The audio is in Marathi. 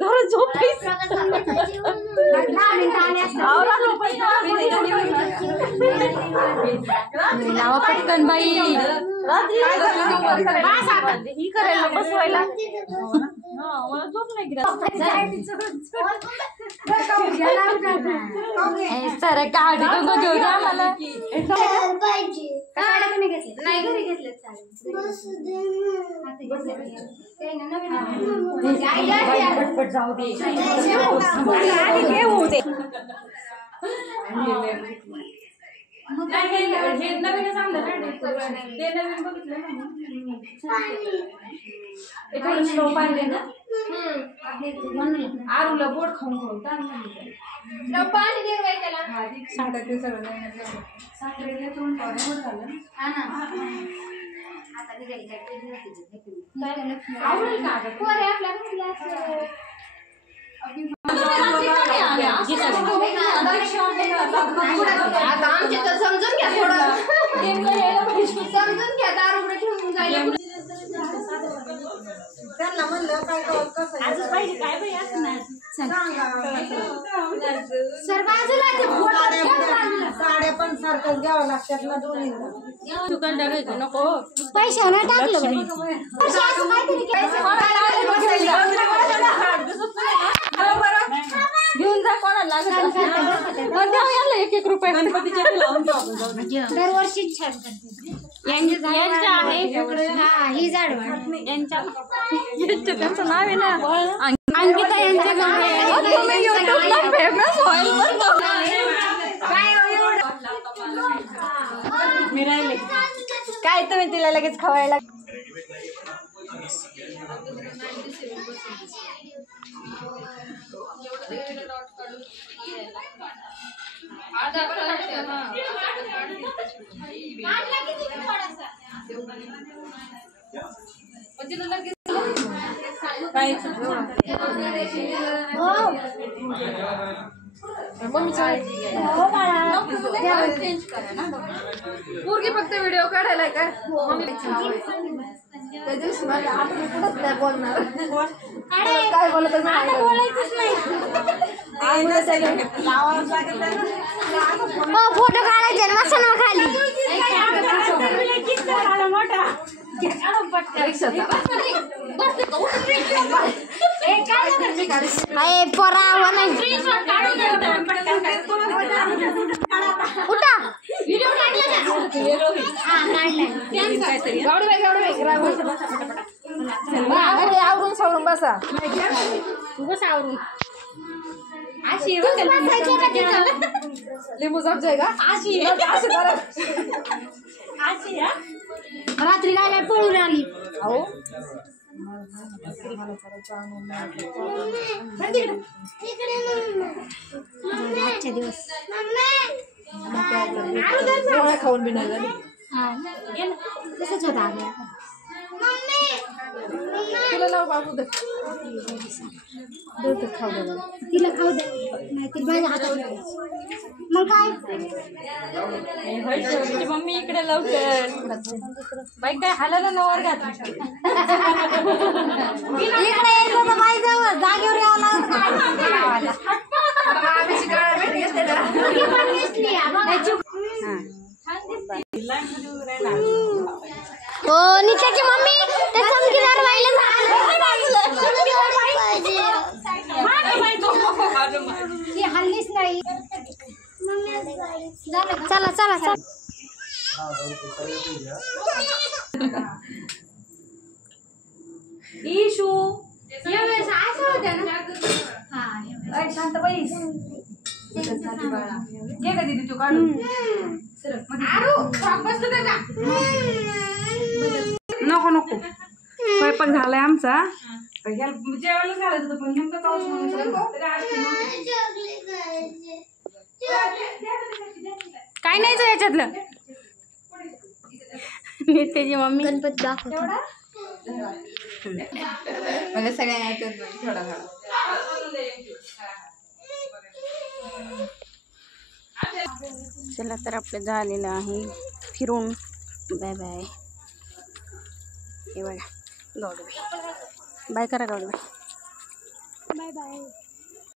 घर झोपायचं लावा पटकन बाई ही करायला बसवायला मला झोप नाही सर काढ घेऊ द्या मला नाही घरी घेतले पटपट जाऊ दे घेऊ दे हे नवीन सांगलं ते नवीन बघितलं ना स्लो पाहिले ना आरूला बोट खाऊन खाऊ पाणी दे त्याला सांगते सगळं सांगते झालं आता निघाली आता आमचे तर समजून घ्या थोडं समजून घ्या दारू ठेवून जायला त्यांना म्हणलं काय कसं पाहिजे काय बाई असं नाही सर बाजूला साड्या पण सारखं घ्यावं लागतात ना दोन्ही दुकान टाकायचं नको पैसे नाही टाकलं घेऊन जा कोणाला लागत 1-1 रुपये दरवर्षी छान यांच्या आहे ही झाड त्यांचं नाव आहे ना अंकिता यांच्या फेमस काय तुम्ही तिला लगेच खवायला पोरगी फक्त व्हिडिओ काढायला काय त्या दिवशी मला आपण कुठंच नाही बोलणार काय बोलत बोलायचंच नाही फोटो काढायचे मस्त खाली परावा नाही आवरून सावरून बसा बस आवरून लिंबू जाय का रात्री काय पळून आली अहो आजच्या दिवस खाऊन बी नाही झाली तसंच होता तिला लाव बाबू दे खाऊ दे तिला खाऊ दे नाही तिला माझ्या हातावर मग काय मम्मी इकडे लवकर बाई काय हालायला नवर घात इकडे यायचं तर बाई जवळ जागेवर यावं लागत हो नित्याची मम्मी ते चमकीदार बाईला हल्लीच नाही चला चला चला इशू यावेळेस असं होतं ना शांत बैस घे का दीदी तू काढून नको नको स्वयंपाक झालाय आमचा जेवायलाच घालायचं होतं पण नेमकं काय नाही याच्यातलं नित्याची मम्मी गणपती दाखव म्हणजे सगळ्यांना थोडा थोडा चला तर आपलं झालेलं आहे फिरून बाय बाय हे बघा गौडबाई बाय करा गौडबाई बाय बाय.